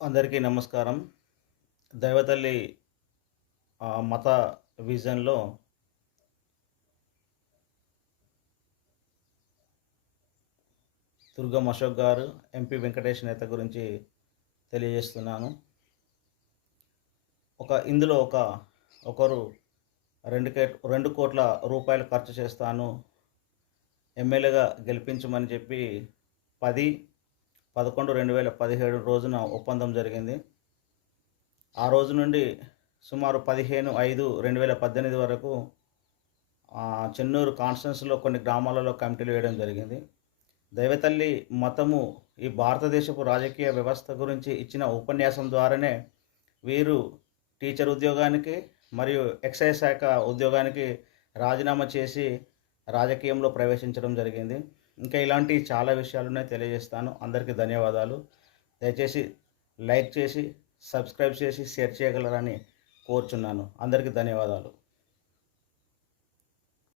అందరికీ నమస్కారం. దైవతల్లి మత విజన్‌లో దుర్గం అశోక్ గారు, ఎంపీ వెంకటేష్ నేత గురించి తెలియజేస్తున్నాను. ఇందులో ఒకరు 2,00,00,000 రూపాయలు ఖర్చు చేస్తాను, ఎమ్మెల్యేగా గెలిపించమని చెప్పి 10/11/2017 రోజున ఒప్పందం జరిగింది. ఆ రోజు నుండి సుమారు 15/5/2018 వరకు చెన్నూరు కాన్స్టిట్యున్సీలో కొన్ని గ్రామాలలో కమిటీలు వేయడం జరిగింది. దైవతల్లి మతము ఈ భారతదేశపు రాజకీయ వ్యవస్థ గురించి ఇచ్చిన ఉపన్యాసం ద్వారానే వీరు టీచర్ ఉద్యోగానికి మరియు ఎక్సైజ్ శాఖ ఉద్యోగానికి రాజీనామా చేసి రాజకీయంలో ప్రవేశించడం జరిగింది. ఇంకా ఇలాంటి చాలా విషయాలున్నాయి, తెలియజేస్తాను. అందరికీ ధన్యవాదాలు. దయచేసి లైక్ చేసి, సబ్స్క్రైబ్ చేసి, షేర్ చేయగలరని కోరుచున్నాను. అందరికీ ధన్యవాదాలు.